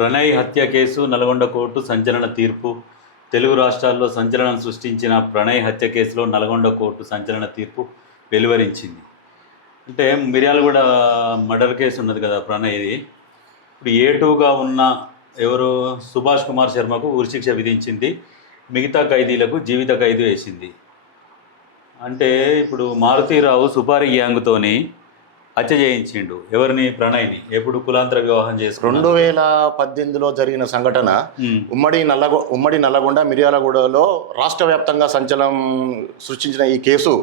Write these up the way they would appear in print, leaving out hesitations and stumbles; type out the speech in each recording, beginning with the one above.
ప్రణయ్ హత్య case Nalgonda court సంచలన తీర్పు. తెలుగు రాష్ట్రాల్లో సంచలనం సృష్టించిన ప్రణయ్ హత్య కేసులో నల్గొండ కోర్టు సంచలన తీర్పు వెలువరించింది. అంటే మిర్యాలగూడ మర్డర్ కేసు ఉన్నది కదా ప్రణయ్ది. ఇప్పుడు A2గా ఉన్న ఎవరు సుభాష్ కుమార్ శర్మకు ఉరిశిక్ష విధించింది, మిగతా ఖైదీలకు జీవిత ఖైదు వేసింది. అంటే ఇప్పుడు మారుతీరావు సుపారి గ్యాంగ్తోని హత్య చేయించిండు ఎవరిని, ప్రణయ్ని. ఎప్పుడు కులాంతర వివాహం చేసుకుని 2018లో జరిగిన సంఘటన ఉమ్మడి నల్లగొండ మిర్యాలగూడలో రాష్ట్ర వ్యాప్తంగా సంచలనం సృష్టించిన ఈ కేసు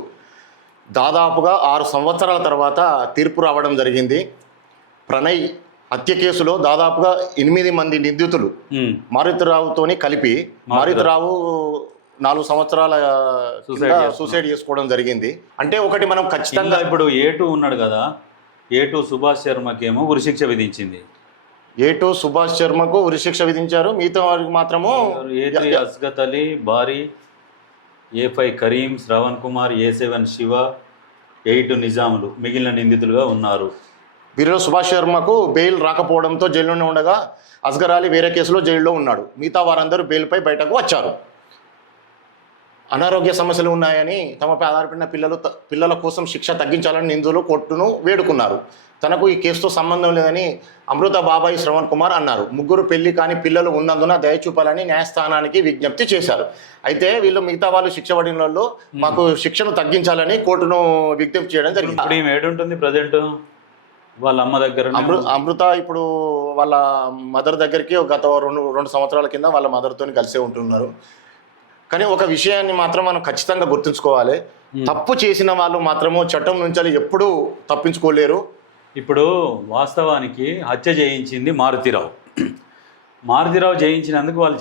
దాదాపుగా 6 సంవత్సరాల తర్వాత తీర్పు రావడం జరిగింది. ప్రణయ్ హత్య కేసులో దాదాపుగా 8 మంది నిందితులు మారుతిరావుతోని కలిపి మారుతిరావు 4 సంవత్సరాల సూసైడ్ చేసుకోవడం జరిగింది. అంటే ఒకటి మనం ఖచ్చితంగా ఇప్పుడు A2 ఉన్నాడు కదా, A2 సుభాష్ శర్మకేమో ఉరిశిక్ష విధించింది. A2 సుభాష్ శర్మకు ఉరిశిక్ష విధించారు, మిగతా వారికి మాత్రము A3 అస్గత్ అలీ, బారీ, A5 కరీం, శ్రవణ్ కుమార్, A7 శివ, 8 నిజాములు మిగిలిన నిందితులుగా ఉన్నారు. వీరిలో సుభాష్ శర్మకు బెయిల్ రాకపోవడంతో జైల్లోనే ఉండగా అస్గర్ అలీ వేరే కేసులో జైల్లో ఉన్నాడు. మిగతా వారందరూ బెయిల్పై బయటకు వచ్చారు. అనారోగ్య సమస్యలు ఉన్నాయని తమపై ఆధారపడిన పిల్లల కోసం శిక్ష తగ్గించాలని నిందితులు కోర్టును వేడుకున్నారు. తనకు ఈ కేసుతో సంబంధం లేదని అమృత బాబాయి, శ్రవణ్ కుమార్ అన్నారు. ముగ్గురు పెళ్లి కాని పిల్లలు ఉన్నందున దయ చూపాలని న్యాయస్థానానికి విజ్ఞప్తి చేశారు. అయితే వీళ్ళు మిగతా వాళ్ళు శిక్ష పడిన వాళ్ళు మాకు శిక్షను తగ్గించాలని కోర్టును విజ్ఞప్తి చేయడం జరిగింది. ఇప్పుడు ఏడుంటుంది ప్రజెంట్ వాళ్ళ అమ్మ దగ్గర? అమృత ఇప్పుడు వాళ్ళ మదర్ దగ్గరికి గత రెండు సంవత్సరాల కింద వాళ్ళ మదర్తో కలిసే ఉంటున్నారు. కానీ ఒక విషయాన్ని మాత్రం మనం ఖచ్చితంగా గుర్తుంచుకోవాలి, తప్పు చేసిన వాళ్ళు మాత్రము చట్టం నుంచి ఎప్పుడూ తప్పించుకోలేరు. ఇప్పుడు వాస్తవానికి హత్య చేయించింది మారుతీరావు. మారుతీరావు చేయించినందుకు వాళ్ళు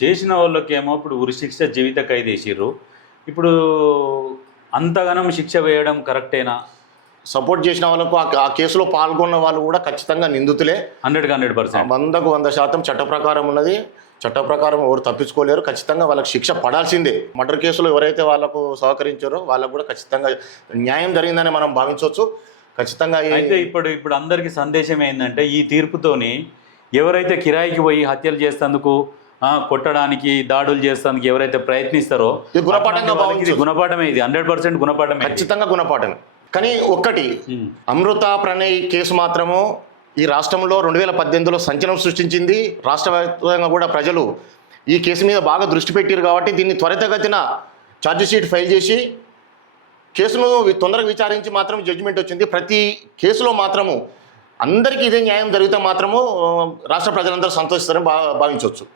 చేసిన వాళ్ళకేమో ఇప్పుడు ఉరిశిక్ష జీవిత ఖైదు వేసిర్రు. ఇప్పుడు అంతగానం శిక్ష వేయడం కరెక్టేనా? సపోర్ట్ చేసిన వాళ్ళకు ఆ కేసులో పాల్గొన్న వాళ్ళు కూడా ఖచ్చితంగా నిందితులే. 100% 100% చట్ట ప్రకారం ఉన్నది. చట్ట ప్రకారం ఎవరు తప్పించుకోలేరు. ఖచ్చితంగా వాళ్ళకి శిక్ష పడాల్సిందే. మర్డర్ కేసులో ఎవరైతే వాళ్ళకు సహకరించారో వాళ్ళకు కూడా ఖచ్చితంగా న్యాయం జరిగిందని మనం భావించవచ్చు. ఖచ్చితంగా అయితే ఇప్పుడు అందరికీ సందేశం ఏంటంటే, ఈ తీర్పుతోని ఎవరైతే కిరాయికి పోయి హత్యలు చేసేందుకు, కొట్టడానికి, దాడులు చేసేందుకు ఎవరైతే ప్రయత్నిస్తారో గుణపాఠమే. ఇది 100% గుణపాఠమే, ఖచ్చితంగా గుణపాఠమే. కానీ ఒక్కటి, అమృత ప్రణయ్ కేసు మాత్రము ఈ రాష్ట్రంలో 2018లో సంచలనం సృష్టించింది. రాష్ట్ర వ్యాప్తంగా కూడా ప్రజలు ఈ కేసు మీద బాగా దృష్టి పెట్టారు. కాబట్టి దీన్ని త్వరితగతిన ఛార్జిషీట్ ఫైల్ చేసి కేసును తొందరగా విచారించి మాత్రం జడ్జిమెంట్ వచ్చింది. ప్రతి కేసులో మాత్రము అందరికీ ఇదే న్యాయం జరిగితే మాత్రము రాష్ట్ర ప్రజలందరూ సంతోషిస్తారని భావించవచ్చు.